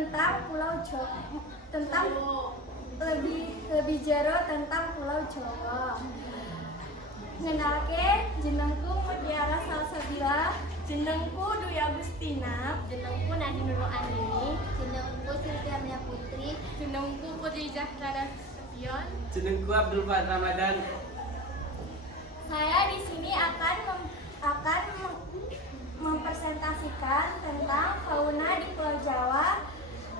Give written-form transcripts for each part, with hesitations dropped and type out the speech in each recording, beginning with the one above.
tentang Pulau Jawa, tentang lebih jero tentang Pulau Jawa. Ngenalke jenengku Mutiara Salsabila, jenengku Dwi Agustina, Jenengku Nadi Nurul Andini. Jenengku Cynthia Mia Putri. Jenengku Putri Zahra Sepion. Jenengku Abdul Fat Ramadan. Saya di sini akan mempresentasikan tentang fauna di Pulau Jawa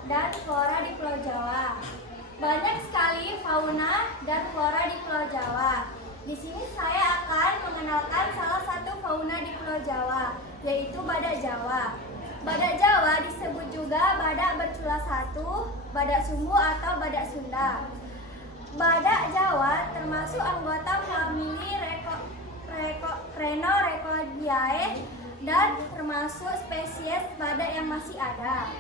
dan flora di Pulau Jawa. Banyak sekali fauna dan flora di Pulau Jawa. Di sini saya akan mengenalkan salah satu fauna di Pulau Jawa, yaitu badak Jawa. Badak Jawa disebut juga badak bercula satu, badak sumbu atau badak Sunda. Badak Jawa termasuk anggota famili Rhenorhynchidae dan termasuk spesies badak yang masih ada.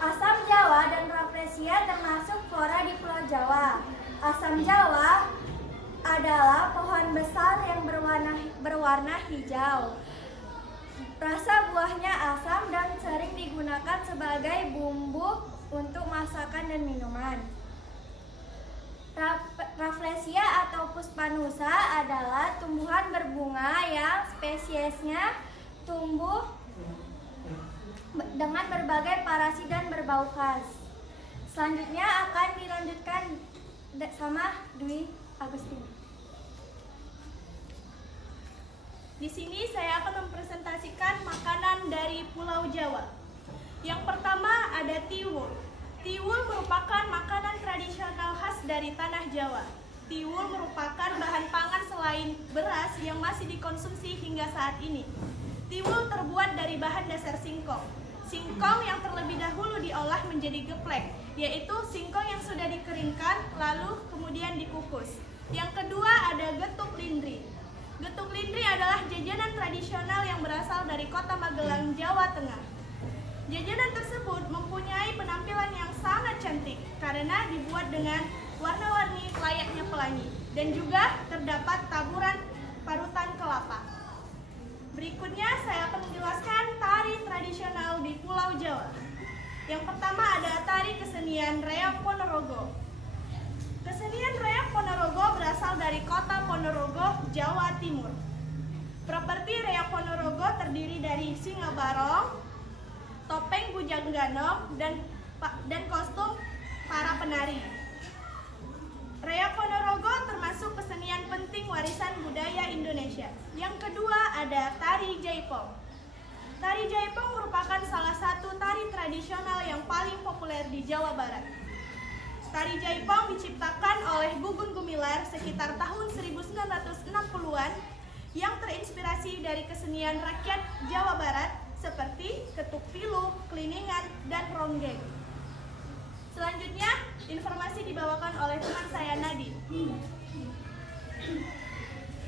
Asam Jawa dan Rafflesia termasuk flora di Pulau Jawa. Asam Jawa adalah pohon besar yang berwarna hijau. Rasa buahnya asam dan sering digunakan sebagai bumbu untuk masakan dan minuman. Rafflesia atau Puspanusa adalah tumbuhan berbunga yang spesiesnya tumbuh dengan berbagai parasit dan berbau khas. Selanjutnya akan dilanjutkan sama Dwi Agustina. Di sini saya akan mempresentasikan makanan dari Pulau Jawa. Yang pertama ada tiwul. Tiwul merupakan makanan tradisional khas dari tanah Jawa. Tiwul merupakan bahan pangan selain beras yang masih dikonsumsi hingga saat ini. Tiwul terbuat dari bahan dasar singkong. Singkong yang terlebih dahulu diolah menjadi geplek, yaitu singkong yang sudah dikeringkan lalu kemudian dikukus. Yang kedua ada getuk lindri. Getuk lindri adalah jajanan tradisional yang berasal dari kota Magelang, Jawa Tengah. Jajanan tersebut mempunyai penampilan yang sangat cantik karena dibuat dengan warna-warni layaknya pelangi dan juga terdapat taburan parutan kelapa. Berikutnya saya akan menjelaskan tari tradisional di Pulau Jawa. Yang pertama ada tari kesenian Reok Ponorogo. Kesenian Reok Ponorogo berasal dari kota Ponorogo, Jawa Timur. Properti Reok Ponorogo terdiri dari singa barong, topeng bujang ganong, dan kostum para penari. Reok Ponorogo termasuk kesenian penting warisan budaya Indonesia. Yang kedua ada tari Jaipong. Tari Jaipong merupakan salah satu tari tradisional yang paling populer di Jawa Barat. Tari Jaipong diciptakan oleh Gugun Gumilar sekitar tahun 1960-an yang terinspirasi dari kesenian rakyat Jawa Barat seperti ketuk pilu, kliningan, dan ronggeng. Selanjutnya, informasi dibawakan oleh teman saya Nadi.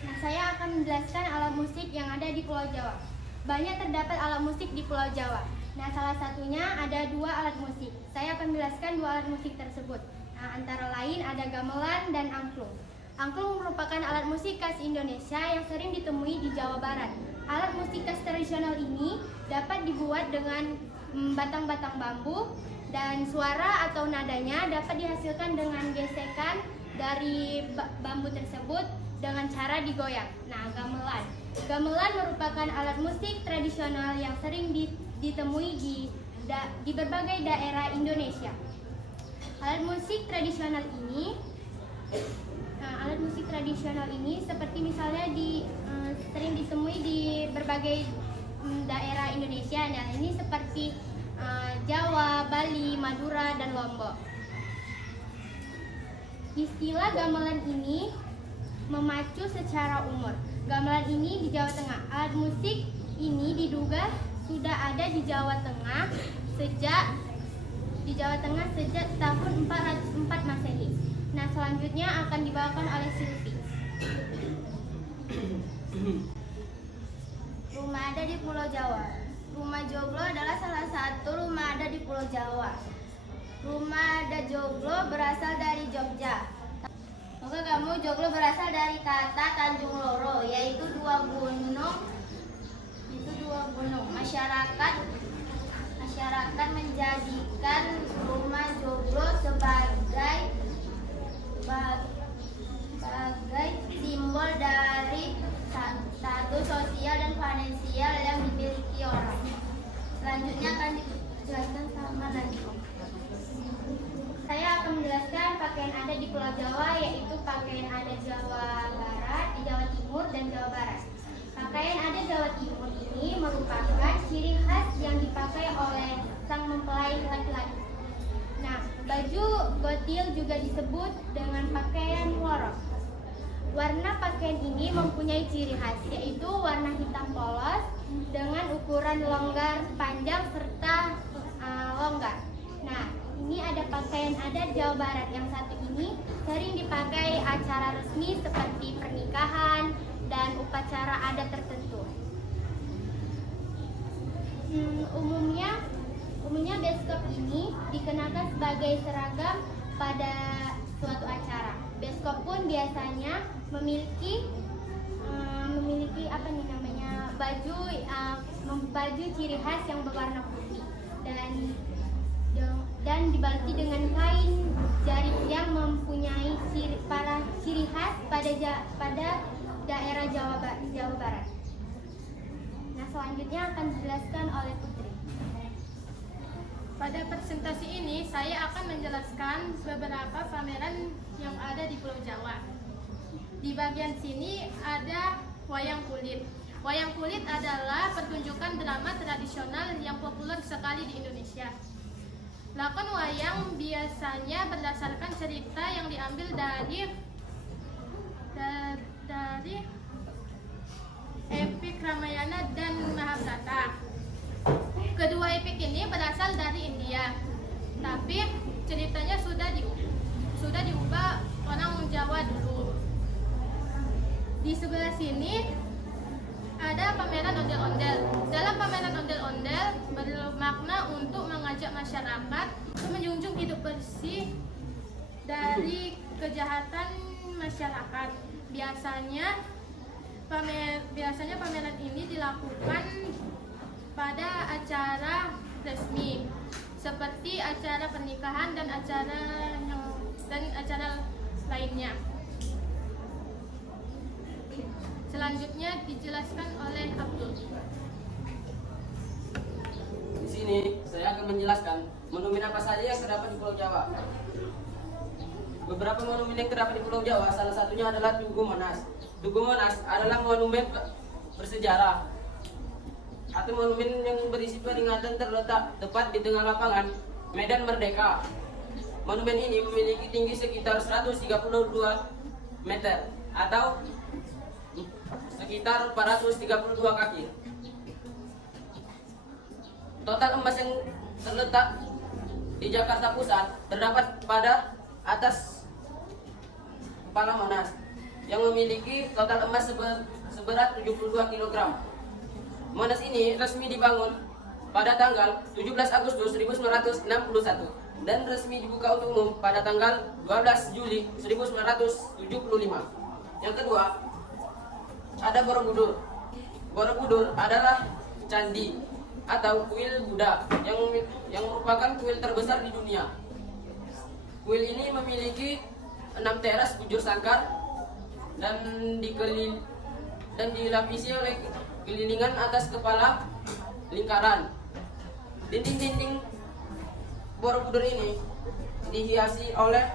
Nah, saya akan menjelaskan alat musik yang ada di Pulau Jawa. Banyak terdapat alat musik di Pulau Jawa. Nah, salah satunya ada 2 alat musik. Saya akan menjelaskan 2 alat musik tersebut. Nah, antara lain ada gamelan dan angklung. Angklung merupakan alat musik khas Indonesia yang sering ditemui di Jawa Barat. Alat musik khas tradisional ini dapat dibuat dengan batang-batang bambu dan suara atau nadanya dapat dihasilkan dengan gesekan dari bambu tersebut dengan cara digoyang. Nah, gamelan. Gamelan merupakan alat musik tradisional yang sering ditemui di berbagai daerah Indonesia. Alat musik tradisional ini seperti misalnya sering ditemui di berbagai daerah Indonesia. Nah, ini seperti Jawa, Bali, Madura, dan Lombok. Istilah gamelan ini memacu secara umur. Gamelan ini di Jawa Tengah. Alat musik ini diduga sudah ada di Jawa Tengah sejak tahun 404 Masehi. Nah, selanjutnya akan dibawakan oleh Silvi. Rumah ada di Pulau Jawa. Rumah Joglo adalah salah satu rumah ada di Pulau Jawa. Rumah ada Joglo berasal dari Jogja. Oke, kamu Joglo berasal dari kata Tanjung Loro, yaitu dua gunung. Masyarakat akan menjadikan rumah joglo sebagai simbol dari status sosial dan finansial yang dimiliki orang. Selanjutnya akan dijelaskan sama Najwa. Saya akan menjelaskan pakaian adat di Pulau Jawa, yaitu pakaian adat Jawa Barat, Jawa Timur, dan Jawa Barat. Pakaian adat Jawa Timur ini merupakan ciri khas yang dipakai oleh sang mempelai laki-laki. Nah, baju gotil juga disebut dengan pakaian lorok. Warna pakaian ini mempunyai ciri khas, yaitu warna hitam polos dengan ukuran longgar panjang serta longgar. Nah, ini ada pakaian adat Jawa Barat. Yang satu ini sering dipakai acara resmi seperti pernikahan dan upacara adat tertentu. Umumnya beskop ini dikenakan sebagai seragam pada suatu acara. Beskop pun biasanya memiliki baju ciri khas yang berwarna putih dan dibaluti dengan kain jarik yang mempunyai ciri khas pada daerah Jawa Barat. Nah, selanjutnya akan dijelaskan oleh Putri. Pada presentasi ini, saya akan menjelaskan beberapa pameran yang ada di Pulau Jawa. Di bagian sini ada wayang kulit. Wayang kulit adalah pertunjukan drama tradisional yang populer sekali di Indonesia. Lakon wayang biasanya berdasarkan cerita yang diambil dari epik Ramayana dan Mahabharata. Kedua epik ini berasal dari India, tapi ceritanya sudah diubah orang Jawa dulu. Di sebelah sini ada pameran ondel-ondel. Dalam pameran ondel-ondel bermakna untuk mengajak masyarakat untuk menjunjung hidup bersih dari kejahatan masyarakat. Biasanya pameran ini dilakukan pada acara resmi seperti acara pernikahan dan acara lainnya. Selanjutnya dijelaskan oleh Abdul. Di sini saya akan menjelaskan monumen apa saja yang terdapat di Pulau Jawa. Beberapa monumen yang terdapat di Pulau Jawa, salah satunya adalah Tugu Monas. Tugu Monas adalah monumen bersejarah atau monumen yang berisi peringatan terletak tepat di tengah lapangan Medan Merdeka. Monumen ini memiliki tinggi sekitar 132 meter atau sekitar 432 kaki. Total emas yang terletak di Jakarta Pusat terdapat pada atas kepala Monas yang memiliki total emas seberat 72 kg. Monas ini resmi dibangun pada tanggal 17 Agustus 1961 dan resmi dibuka untuk umum pada tanggal 12 Juli 1975. Yang kedua, ada Borobudur. Borobudur adalah candi atau kuil Buddha yang merupakan kuil terbesar di dunia. Kuil ini memiliki 6 teras bujur sangkar dan dilapisi oleh kelilingan atas kepala lingkaran. Dinding-dinding Borobudur ini dihiasi oleh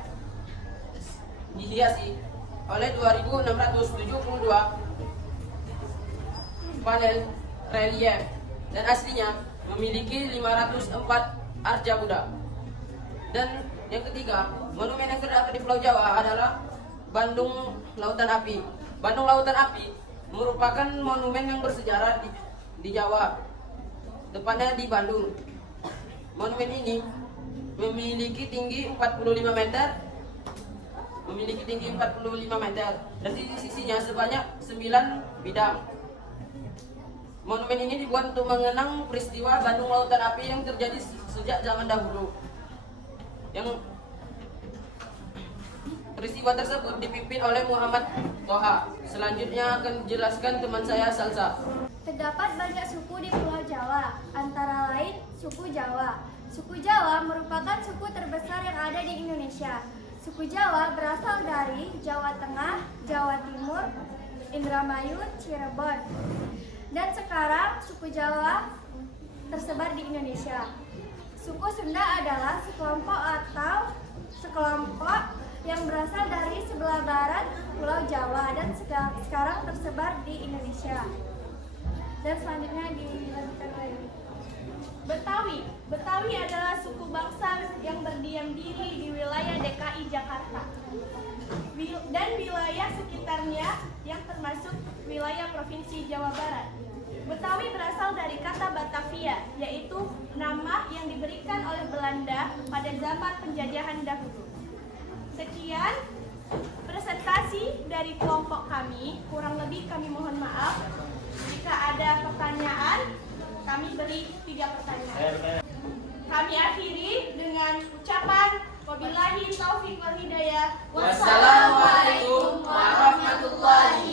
2.672 panel relief dan aslinya memiliki 504 arca Buddha. Dan yang ketiga, monumen yang terdapat di Pulau Jawa adalah Bandung Lautan Api. Bandung Lautan Api merupakan monumen yang bersejarah di Jawa, tepatnya di Bandung. Monumen ini memiliki tinggi 45 meter dan di sisinya sebanyak 9 bidang. Monumen ini dibuat untuk mengenang peristiwa Bandung Lautan Api yang terjadi sejak zaman dahulu. Yang peristiwa tersebut dipimpin oleh Muhammad Toha. Selanjutnya akan dijelaskan teman saya Salsa. Terdapat banyak suku di Pulau Jawa, antara lain Suku Jawa. Suku Jawa merupakan suku terbesar yang ada di Indonesia. Suku Jawa berasal dari Jawa Tengah, Jawa Timur, Indramayu, Cirebon. Dan sekarang suku Jawa tersebar di Indonesia. Suku Sunda adalah sekelompok yang berasal dari sebelah barat Pulau Jawa dan sekarang tersebar di Indonesia. Dan selanjutnya dilanjutkan lagi. Betawi adalah suku bangsa yang berdiam diri di wilayah DKI Jakarta dan wilayah sekitarnya yang termasuk wilayah Provinsi Jawa Barat. Betawi berasal dari kata Batavia, yaitu nama yang diberikan oleh Belanda pada zaman penjajahan dahulu. Sekian presentasi dari kelompok kami, kurang lebih kami mohon maaf. Jika ada pertanyaan, kami beri 3 pertanyaan. Kami akhiri dengan ucapan wabillahi taufiq wal hidayah. Wassalamualaikum warahmatullahi